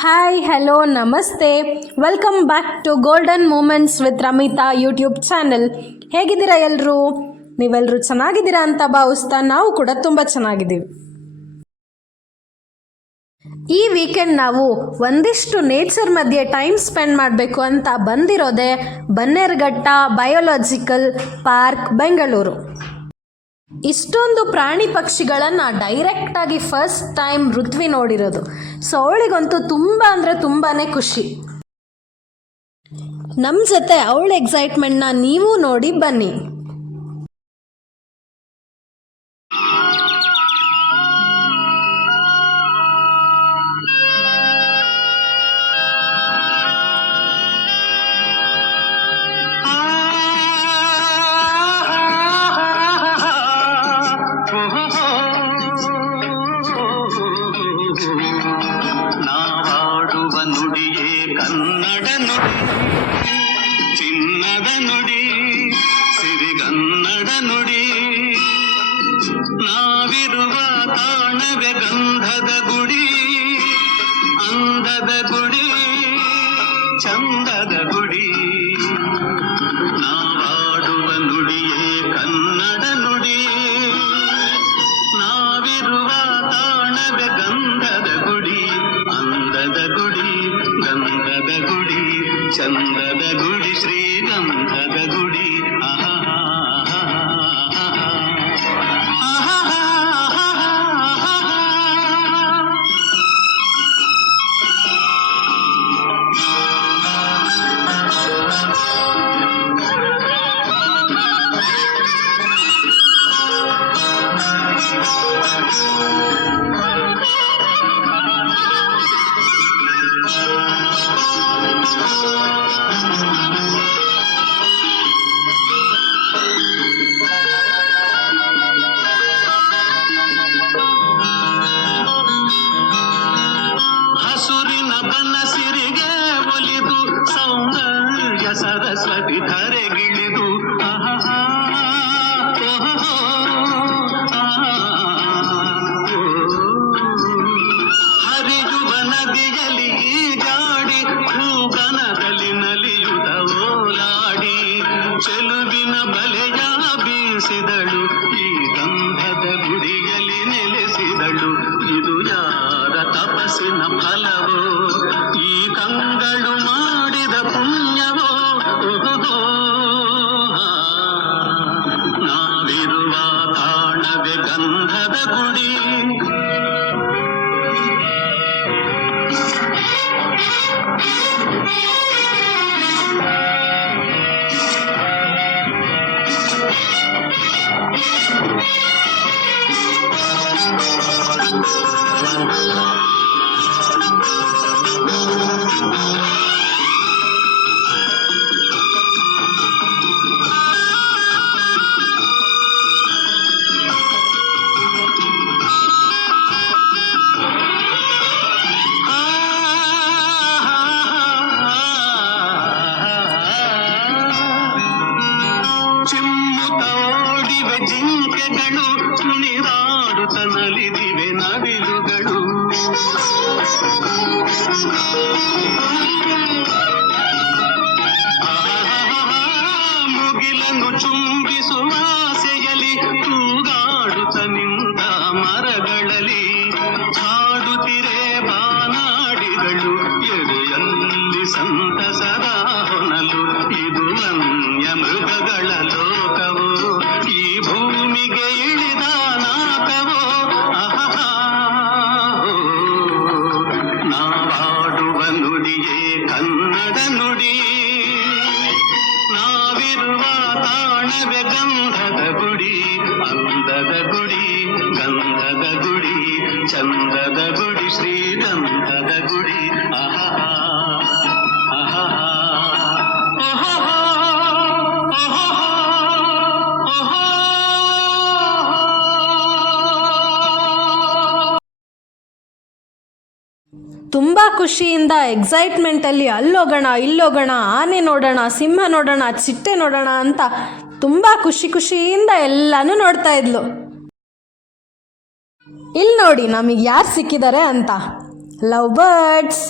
Hi hello ನಮಸ್ತೆ, welcome back to golden moments with Ramita YouTube channel. ಹೇಗಿದ್ದೀರಾ ಎಲ್ಲರೂ? ನೀವೆಲ್ಲರೂ ಚೆನ್ನಾಗಿದ್ದೀರಾ ಅಂತ ಭಾವಿಸ್ತಾ ನಾವು ಕೂಡ ತುಂಬ ಚೆನ್ನಾಗಿದ್ದೀವಿ. ಈ ವೀಕೆಂಡ್ ನಾವು ಒಂದಿಷ್ಟು ನೇಚರ್ ಮಧ್ಯೆ ಟೈಮ್ ಸ್ಪೆಂಡ್ ಮಾಡಬೇಕು ಅಂತ ಬಂದಿರೋದೆ ಬನ್ನೇರುಘಟ್ಟ ಬಯೋಲಾಜಿಕಲ್ ಪಾರ್ಕ್, ಬೆಂಗಳೂರು. ಇಷ್ಟೊಂದು ಪ್ರಾಣಿ ಪಕ್ಷಿಗಳನ್ನು ಡೈರೆಕ್ಟಾಗಿ ಫಸ್ಟ್ ಟೈಮ್ ಋತ್ವಿ ನೋಡಿರೋದು. ಸೊ ಅವಳಿಗಂತೂ ತುಂಬ ಅಂದರೆ ತುಂಬಾ ಖುಷಿ. ನಮ್ಮ ಜೊತೆ ಅವಳ ಎಕ್ಸೈಟ್ಮೆಂಟ್ನ ನೀವು ನೋಡಿ ಬನ್ನಿ. ನಾವಾಡುವ ನುಡಿಯೇ ಕನ್ನಡ ನುಡಿ, ಚಿನ್ನದ ನುಡಿ, ಸಿರಿಗನ್ನಡ ನುಡಿ. ನಾವಿರುವ ತಾಣವೇ ಗಂಧದ ಗುಡಿ, ಅಂದದ ಗುಡಿ, ಚಂದದ ಗುಡಿ. ನಾವಾಡುವ ನುಡಿಯೇ ಕನ್ನಡ ನುಡಿ, ನಾವಿರುವ ತಾಣವೇ ಗಂಧದ ಗುಡಿ, ಅಂದದ ಗುಡಿ, ಗಂಧದ ಗುಡಿ, ಚಂದದ ಗುಡಿ, ಶ್ರೀಗಂಧದ ಗುಡಿ. ಹಸುರಿನ ಬನಸಿರಿಗೆ ಒಲಿದು ಸೌಂದರ್ಯ ಸರಸ್ವತಿ ಧರೆಗಿಳಿದು ಹರಿಯುವ ನದಿಯಲ್ಲಿ ಜಾಡಿ ಭೂಗನದಲ್ಲಿ ನಲಿಯುತ್ತ ಓಲಾಡಿ ಚೆಲುವಿನ ಬಲೆಯ ಬೀಸಿದಳು, ಈ ಗಂಧದ ಗುಡಿಯಲ್ಲಿ ನೆಲೆಸಿದಳು. ಇದು ಯಾರ ತಪಸ್ಸಿನ ಫಲವೋ, ಈ ಕಂಗಳು ಮಾಡಿದ ಪುಣ್ಯವೋ? ನಾವಿರುವ ತಾಣವೇ ಗಂಧದ ಗುಡಿ. ಚಿಮ್ಮುತ್ತ ಓಡಿವೆ ಜಿಂಕೆಗಳು, ಕುಣಿದಾಡುತ್ತ ನಲಿದಿವೆ ನವಿಲುಗಳು. ಮುಗಿಲನ್ನು ಚುಂಬಿಸುವ ಆಸೆಯಲ್ಲಿ ತೂಗಾಡುತ್ತ ನಿಂತ ಮರಗಳಲ್ಲಿ ಹಾಡುತ್ತಿರೆ ಬಾನಾಡಿಗಳು, ಎದೆಯಲ್ಲಿ ಸಂತಸದ ಹೊನಲು. ಇದು ವನ್ಯ ಮೃಗಗಳ ಲೋಕವೋ, ಈ ಭೂಮಿಗೆ ಇಳಿದ ನಾಕವೋ? ನಾವಾಡುವ ನುಡಿಯೇ ಕನ್ನಡ ನುಡಿ, ನಾವಿರುವ ತಾಣವೇ ಗಂಧದ ಗುಡಿ, ಅಂದದ ಗುಡಿ, ಗಂಧದ ಗುಡಿ, ಚಂದದ ಗುಡಿ, ಶ್ರೀಗಂಧದ ಗುಡಿ. ತುಂಬ ಖುಷಿಯಿಂದ ಎಕ್ಸೈಟ್ಮೆಂಟಲ್ಲಿ ಅಲ್ಲೋಗೋಣ ಇಲ್ಲೋಗೋಣ, ಆನೆ ನೋಡೋಣ, ಸಿಂಹ ನೋಡೋಣ, ಚಿಟ್ಟೆ ನೋಡೋಣ ಅಂತ ತುಂಬ ಖುಷಿಯಿಂದ ಎಲ್ಲನೂ ನೋಡ್ತಾ ಇದ್ಲು. ಇಲ್ಲಿ ನೋಡಿ ನಮಗೆ ಯಾರು ಸಿಕ್ಕಿದ್ದಾರೆ ಅಂತ, ಲವ್ ಬರ್ಡ್ಸ್.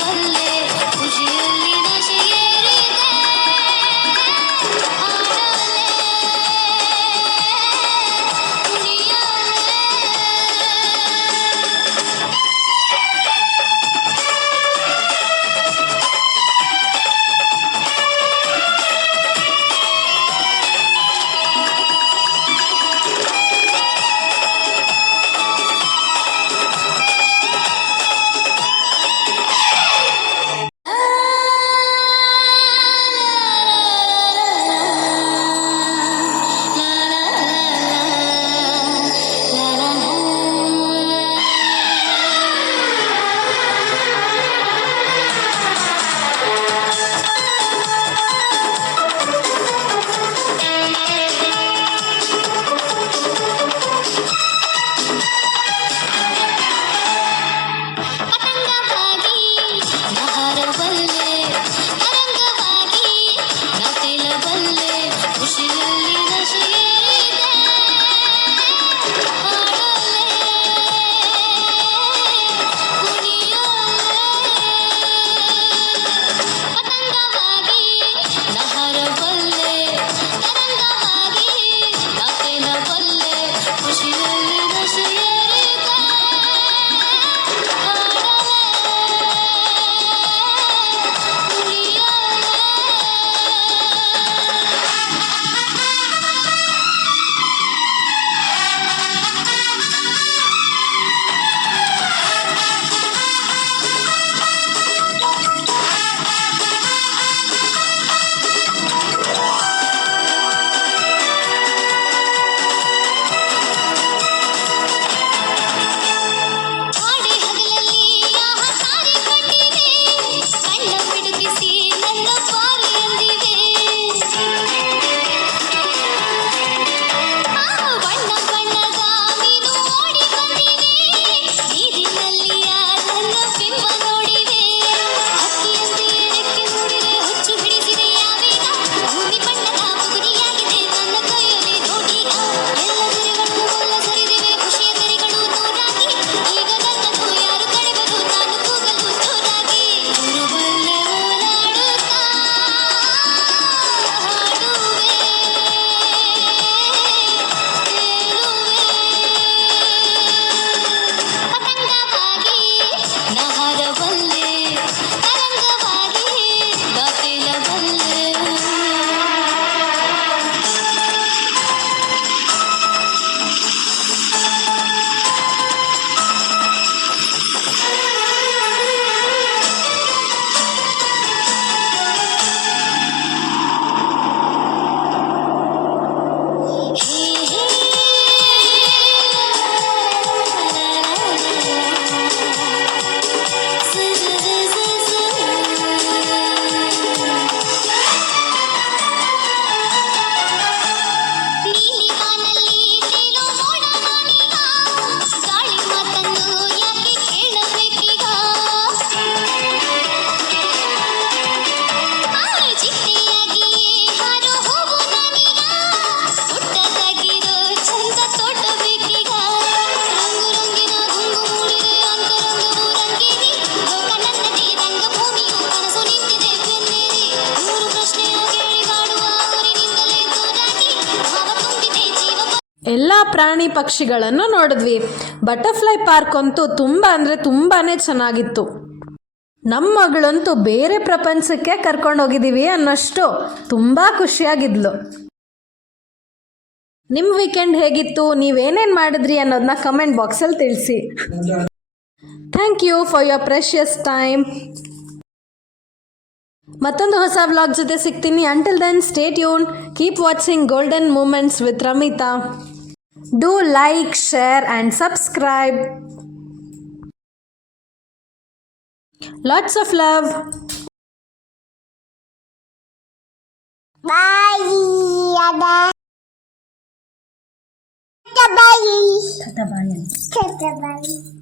ಬಲ್ಲೆ ಖುಷಿಯಲ್ಲಿ ನಶೆಯೇರಿದೆ ಆಡಲೆ ಕುಣಿಯಲೆ ಪತಂಗವಾಗಿ ನಹಾರಬಲ್ಲೆ ತರಂಗವಾಗಿ ನತೆಲಬಲ್ಲೆ ಖುಷಿಯಲ್ಲಿ ನಶೆಯೇರಿದೆ ಆಡಲೆ ಕುಣಿಯಲೆ ಪತಂಗವಾಗಿ ನಹಾರಬಲ್ಲೆ ತರಂಗವಾಗಿ ನತೆಲಬಲ್ಲೆ ಖುಷಿಯಲ್ಲಿ ನಶೆಯೇರಿದೆ ಹಾಡಿ ಹಗಲಲ್ಲಿ ಆಹಾಕಾರಿ ಕಂಡಿವೆ ಕಣ್ಣ ಪಿಡುಕಿಸಿ ನನ್ನ ಪಾರಿ ಎಂದಿವೆ ಬಣ್ಣ ಬಣ್ಣದ ಮೀನು ಓಡಿ ಬಂದಿವೆ ನೀರಿನಲ್ಲಿಯ ನನ್ನ ಬಿಂಬ ನೋಡಿವೆ ಹಕ್ಕಿಯಂತೆ ರೆಕ್ಕೆ ಮೂಡಿದೆ ಹುಚ್ಚು ಹಿಡಿಸಿದೆ ಯಾವೀಗ ಭೂಮಿ ಬಣ್ಣದ ಬುಗುರಿಯಾಗಿದೆ ನನ್ನ ಕೈಯಲ್ಲಿ ನೋಡೀಗ ಎಲ್ಲ ತೆರೆಗಳು ಎಲ್ಲ ಸರಿದಿವೆ ಖುಷಿಯ ತೆರೆಗಳು ನೂರಾಗಿ ಈಗ ನನ್ನನ್ನು ಯಾರು ತಡೆವರು ನಾನು ಕೂಗಲು ಜೋರಾಗಿ ಗುರುಬಲ್ಲೆ ಓಲಾಡುತ್ತಾ ಹಾಡುವೆ ತೇಲುವೆ ಪತಂಗವಾಗಿ ನಹಾರಬಲ್ಲೆ ತರಂಗವಾಗಿ ದಾಟೆಲಬಲ್ಲೆ ನೀಲಿ ಬಾನಲ್ಲಿ ತೇಲೋ ಮೋಡ ನಾನೀಗ ಗಾಳಿ ಮಾತನ್ನು ಯಾಕೆ ಕೇಳಬೇಕೀಗ ಚಿಟ್ಟೆಯಾಗಿಯೇ ಹಾರೋ ಹೋಗು ನಾನೀಗ ಪುಟ್ಟದಾಗಿರೋ ಚಂದ ತೋಟ ಬೇಕೀಗ ರಂಗು ರಂಗಿನ ಗುಂಗು ಮೂಡಿದೆ ಅಂತರಂಗವು ರಂಗೇರಿ ಲೋಕ ನನ್ನದೇ ರಂಗಭೂಮಿಯು ಕನಸು ನಿಂತಿದೆ ಬೆನ್ನೇರಿ ನೂರು ಪ್ರಶ್ನೆಯು ಕೇಳಿ ಕಾಡುವ ಊರಿನಿಂದಲೇ ದೂರಾಗಿ ಭಾವ ತುಂಬಿದೆ ಜೀವ ಎಲ್ಲ ಪ್ರಾಣಿ ಪಕ್ಷಿಗಳನ್ನು ನೋಡಿದ್ವಿ. ಬಟರ್ಫ್ಲೈ ಪಾರ್ಕ್ ಅಂತೂ ತುಂಬ ಅಂದರೆ ತುಂಬಾ ಚೆನ್ನಾಗಿತ್ತು. ನಮ್ಮ ಮಗಳಂತೂ ಬೇರೆ ಪ್ರಪಂಚಕ್ಕೆ ಕರ್ಕೊಂಡೋಗಿದ್ದೀವಿ ಅನ್ನೋಷ್ಟು ತುಂಬ ಖುಷಿಯಾಗಿದ್ಲು. ನಿಮ್ಮ ವೀಕೆಂಡ್ ಹೇಗಿತ್ತು, ನೀವೇನೇನು ಮಾಡಿದ್ರಿ ಅನ್ನೋದನ್ನ ಕಮೆಂಟ್ ಬಾಕ್ಸಲ್ಲಿ ತಿಳಿಸಿ. Thank you for your precious time. ಮತ್ತೊಂದು ಹೊಸ ವ್ಲಾಗ್ ಜೊತೆ ಸಿಗ್ತೀನಿ. Until then stay tune, keep watching golden moments with Ramita. Do like, share and subscribe. Lots of love. Bye. Bye. Bye. Bye.